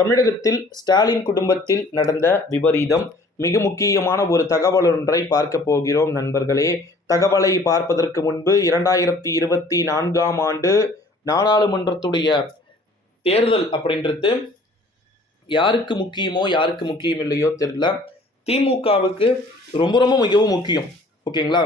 தமிழகத்தில் ஸ்டாலின் குடும்பத்தில் நடந்த விபரீதம் மிக முக்கியமான ஒரு தகவல் ஒன்றை பார்க்க போகிறோம் நண்பர்களே. தகவலை பார்ப்பதற்கு முன்பு இரண்டாயிரத்தி இருபத்தி நான்காம் ஆண்டு நாடாளுமன்றத்துடைய தேர்தல் அப்படின்றது யாருக்கு முக்கியமோ யாருக்கு முக்கியம் இல்லையோ தெரியல. திமுகவுக்கு ரொம்ப ரொம்ப மிகவும் முக்கியம். ஓகேங்களா?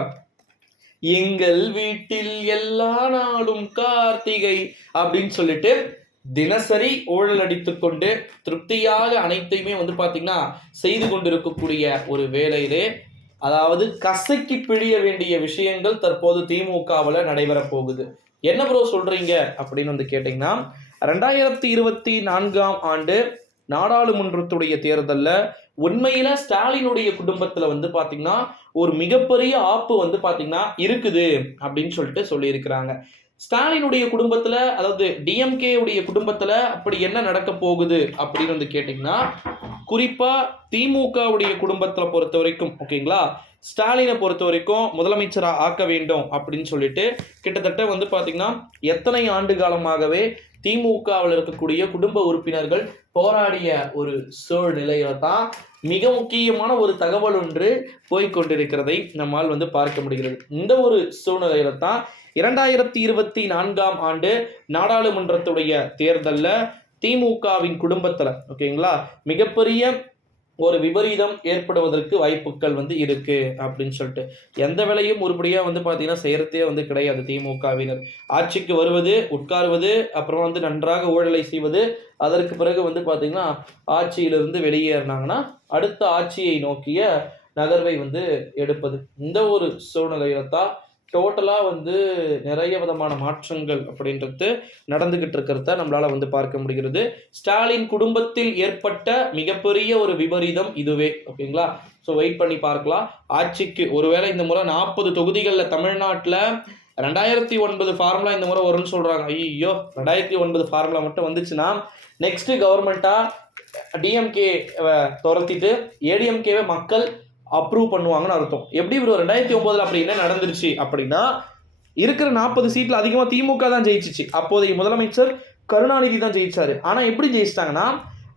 எங்கள் வீட்டில் எல்லா நாளும் கார்த்திகை அப்படின்னு சொல்லிட்டு தினசரி ஊழல் அடித்துக்கொண்டு திருப்தியாக அனைத்தையுமே வந்து பார்த்தீங்கன்னா செய்து கொண்டிருக்கக்கூடிய ஒரு வேலையிலே அதாவது கசக்கி பிழிய வேண்டிய விஷயங்கள் தற்போது திமுகவில் நடைபெறப் போகுது. என்ன ப்ரோ சொல்றீங்க அப்படின்னு வந்து கேட்டிங்கன்னா ரெண்டாயிரத்தி இருபத்தி நான்காம் ஆண்டு நாடாளுமன்றத்துடைய தேர்தலில் உண்மையில ஸ்டாலினுடைய குடும்பத்தில் வந்து பாத்தீங்கன்னா ஒரு மிகப்பெரிய ஆப்பு வந்து பாத்தீங்கன்னா இருக்குது அப்படின்னு சொல்லிட்டு சொல்லியிருக்கிறாங்க. ஸ்டாலினுடைய குடும்பத்தில் அதாவது டிஎம்கே உடைய குடும்பத்தில் அப்படி என்ன நடக்க போகுது அப்படின்னு வந்து கேட்டிங்கன்னா குறிப்பாக திமுகவுடைய குடும்பத்தில் பொறுத்த வரைக்கும் ஓகேங்களா ஸ்டாலினை பொறுத்த வரைக்கும் முதலமைச்சராக ஆக்க வேண்டும் அப்படின்னு சொல்லிட்டு கிட்டத்தட்ட வந்து பார்த்திங்கன்னா எத்தனை ஆண்டு காலமாகவே திமுகவில் இருக்கக்கூடிய குடும்ப உறுப்பினர்கள் போராடிய ஒரு சூழ்நிலையில தான் மிக முக்கியமான ஒரு தகவல் ஒன்று போய்கொண்டிருக்கிறதை நம்மால் வந்து பார்க்க முடிகிறது. இந்த ஒரு சூழ்நிலையில தான் இரண்டாயிரத்தி இருபத்தி நான்காம் ஆண்டு நாடாளுமன்றத்துடைய தேர்தலில் திமுகவின் குடும்பத்தில் ஓகேங்களா? மிகப்பெரிய ஒரு விபரீதம் ஏற்படுவதற்கு வாய்ப்புகள் வந்து இருக்கு அப்படின்னு சொல்லிட்டு. எந்த வேலையும் உருப்படியாக வந்து பார்த்தீங்கன்னா செய்யறதே வந்து கிடையாது திமுகவினர். ஆட்சிக்கு வருவது உட்காருவது அப்புறம் வந்து நன்றாக ஊழலை செய்வது அதற்கு பிறகு வந்து பார்த்தீங்கன்னா ஆட்சியிலிருந்து வெளியேறினாங்கன்னா அடுத்த ஆட்சியை நோக்கிய நகர்வை வந்து எடுப்பது. இந்த ஒரு சூழ்நிலையில தான் டோட்டலாக வந்து நிறைய விதமான மாற்றங்கள் அப்படின்றது நடந்துகிட்டு இருக்கிறத நம்மளால் வந்து பார்க்க முடிகிறது. ஸ்டாலின் குடும்பத்தில் ஏற்பட்ட மிகப்பெரிய ஒரு விபரீதம் இதுவே ஓகேங்களா? ஸோ வெயிட் பண்ணி பார்க்கலாம். ஆட்சிக்கு ஒருவேளை இந்த முறை நாற்பது தொகுதிகளில் தமிழ்நாட்டில் ரெண்டாயிரத்தி ஒன்பது ஃபார்முலா இந்த முறை வரும்னு சொல்கிறாங்க ஐயோ ரெண்டாயிரத்தி ஒன்பது ஃபார்முலா மட்டும் வந்துச்சுன்னா நெக்ஸ்ட்டு கவர்மெண்ட்டாக டிஎம்கே துரத்திட்டு ஏடிஎம்கேவை மக்கள் அப்ரூவ் பண்ணுவாங்கன்னு அர்த்தம். எப்படி இவர் ரெண்டாயிரத்தி ஒம்போதில் அப்படி என்ன நடந்துருச்சு அப்படின்னா இருக்கிற நாற்பது சீட்டில் அதிகமாக திமுக தான் ஜெயிச்சிச்சு. அப்போதைய முதலமைச்சர் கருணாநிதி தான் ஜெயிச்சாரு. ஆனால் எப்படி ஜெயிச்சிட்டாங்கன்னா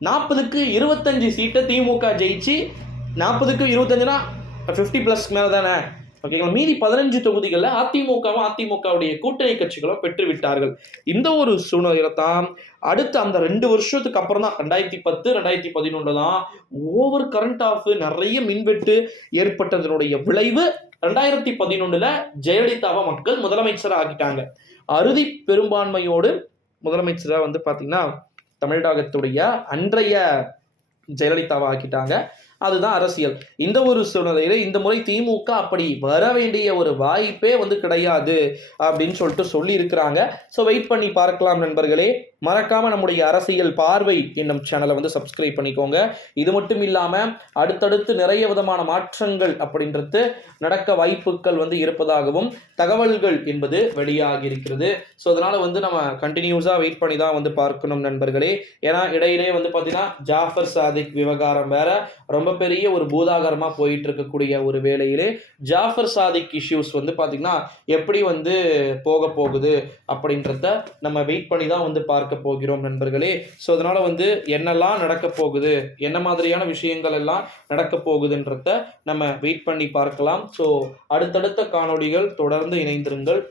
நாற்பதுக்கு இருபத்தஞ்சு சீட்டை திமுக ஜெயிச்சு நாற்பதுக்கு இருபத்தஞ்சுனா ஃபிஃப்டி ப்ளஸ்க்கு மேலே தானே ஓகேங்களா? மீதி பதினஞ்சு தொகுதிகளில் அதிமுகவும் அதிமுகவுடைய கூட்டணி கட்சிகளும் பெற்று விட்டார்கள் இந்த ஒரு சூழ்நிலையில தான் அடுத்த அந்த ரெண்டு வருஷத்துக்கு அப்புறம் தான் ரெண்டாயிரத்தி பத்து ரெண்டாயிரத்தி பதினொன்று தான் ஓவர் கரண்ட் ஆஃப் நிறைய மின்வெட்டு ஏற்பட்டதனுடைய விளைவு ரெண்டாயிரத்தி பதினொன்றுல ஜெயலலிதாவை மக்கள் முதலமைச்சராக ஆக்கிட்டாங்க. அறுதி பெரும்பான்மையோடு முதலமைச்சராக வந்து பார்த்தீங்கன்னா தமிழகத்துடைய அன்றைய ஜெயலலிதாவை ஆக்கிட்டாங்க. அதுதான் அரசியல். இந்த ஒரு சூழ்நிலையில இந்த முறை திமுக அப்படி வர வேண்டிய ஒரு வாய்ப்பே வந்து கிடையாது அப்படின்னு சொல்லிட்டு சொல்லி இருக்கிறாங்க ஸோ வெயிட் பண்ணி பார்க்கலாம் நண்பர்களே. மறக்காம நம்முடைய அரசியல் பார்வை என்னும் சேனலை வந்து சப்ஸ்கிரைப் பண்ணிக்கோங்க. இது மட்டும் இல்லாமல் அடுத்தடுத்து நிறைய விதமான மாற்றங்கள் அப்படின்றது நடக்க வாய்ப்புகள் வந்து இருப்பதாகவும் தகவல்கள் என்பது வெளியாகி இருக்கிறது ஸோ அதனால் வந்து நம்ம கண்டினியூஸாக வெயிட் பண்ணி தான் வந்து பார்க்கணும் நண்பர்களே. ஏன்னா இடையிலே வந்து பார்த்தீங்கன்னா ஜாஃபர் சாதிக் விவகாரம் வேற. ரொம்ப பெரிய ஒரு பூதாகரமாக போயிட்டு இருக்கக்கூடிய ஒரு வேலையிலே ஜாஃபர் சாதிக் இஷ்யூஸ் வந்து பார்த்திங்கன்னா எப்படி வந்து போக போகுது அப்படின்றத நம்ம வெயிட் பண்ணி தான் வந்து பார்க்க போகிறோம் நண்பர்களே. ஸோ அதனால் வந்து என்னெல்லாம் நடக்க போகுது என்ன மாதிரியான விஷயங்கள் எல்லாம் நடக்க போகுதுன்றத நம்ம வெயிட் பண்ணி பார்க்கலாம். ஸோ அடுத்தடுத்த காணொளிகள் தொடர்ந்து இணைந்திருங்கள்.